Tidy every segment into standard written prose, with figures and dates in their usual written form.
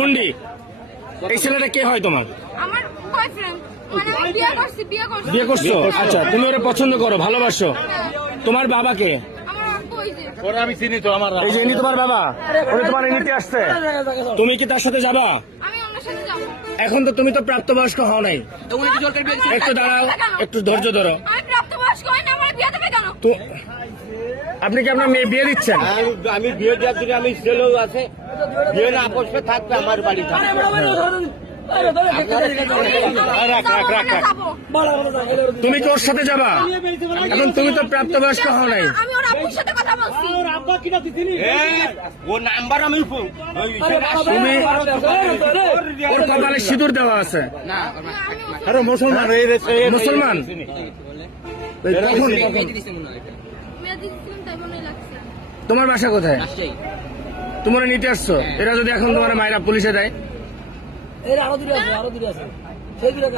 বুন্ডি, এই ছেলেটা কে হয় তোমার? আমার বয়ফ্রেন্ড, মানে আমি বিয়ে করছি। আচ্ছা, তুমি ওরা পছন্দ করো, ভালোবাসো। তোমার বাবা কে? আমার আব্বু ওই যে। ওরা আমি চিনি তো, আমার এই যে ইনি তোমার বাবা, উনি তোমার নিতে আসছে। তুমি কি তার সাথে যাবা? আমি ওনার সাথে যাবো। এখন তো তুমি তো প্রাপ্তবয়স্ক হও নাই। একটু দাঁড়াও, একটু ধৈর্য ধরো। আমি প্রাপ্তবয়স্ক হই না, আমার বিয়ে দেবে কেন? তো আপনি কি আপনার মেয়ে বিয়ে দিচ্ছেন? আমি বিয়ে দেওয়ার জন্য আমি ছেলেও আছে, বিয়ে না আপসে থাকবে আমার বাড়ি থাকবে। তুমি কি ওর সাথে যাবা? এখন তুমি তো প্রাপ্তবয়স্ক হও নাই। আমি ওর আব্বুর সাথে কথা বলছি। ও নাম্বার আমি তুমি ওর কপালে সিঁদুর দেওয়া আছে। আরে মুসলমান মুসলমান? কখন? মেয়ে দিচ্ছিলাম তাই মনে লাগছে। তোমার বাসা কোথায়? তোমরা নিতে আসছো? এরা যদি এখন তোমার মায়েরা পুলিশে দেয়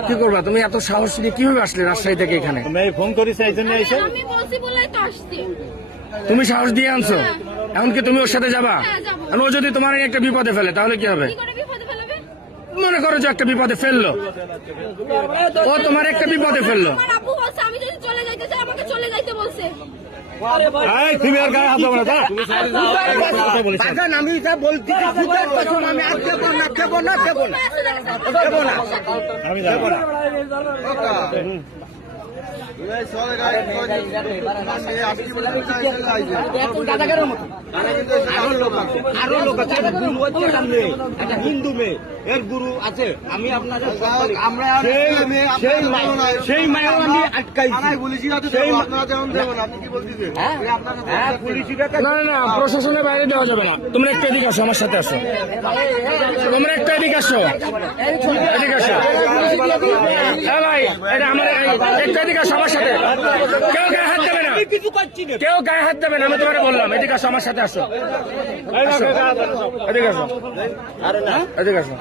কি করবা? তুমি এত সাহস নিয়ে কিভাবে আসলে রাজশাহী থেকে এখানে? মেয়ে ফোন করিস এই জন্য এসে আমি বলছি বলেই তো আসছি। তুমি সাহস দিয়ে আনছো, এখন কি তুমি ওর সাথে যাবা? হ্যাঁ, যাবো। আর ও যদি তোমার একটা বিপদে ফেলে তাহলে কি হবে? কি করে বিপদে ফেলবে? মনে করো যে একটা বিপদে ফেললো, ও তোমার একটা বিপদে ফেললো। আমার আব্বু বলছে আমি যদি চলে যাইতে চাই আমাকে চলে যাইতে বলছে। তুমি আর গায়ে হাত দেবো না, আমি যা বলছি আমি আর দেবো না দেবো না দেবো না দেবো না আমি যাবো না। আরো লোক আছে, একটা গুরু হচ্ছে সামনে, একটা হিন্দু মেয়ে, এর গুরু আছে। আমি আপনাদের আমরা সেই মায়ের আমি আটকাইছি। না না, প্রশাসনের বাইরে দেওয়া যাবে না। তোমরা একটু এদিকে আসো, আমার সাথে আসো। তোমরা একটু এদিকে আসো, এদিকে আসো। হ্যাঁ ভাই, এটা আমার একটু এদিকে আসো আমার সাথে। কেউ গায়ে হাত দেবে না, কেউ গায়ে হাত দেবে না, আমি তোমাকে বললাম। এদিকে আসো, আমার সাথে আসো। এদিকে আসো, এদিকে আসো।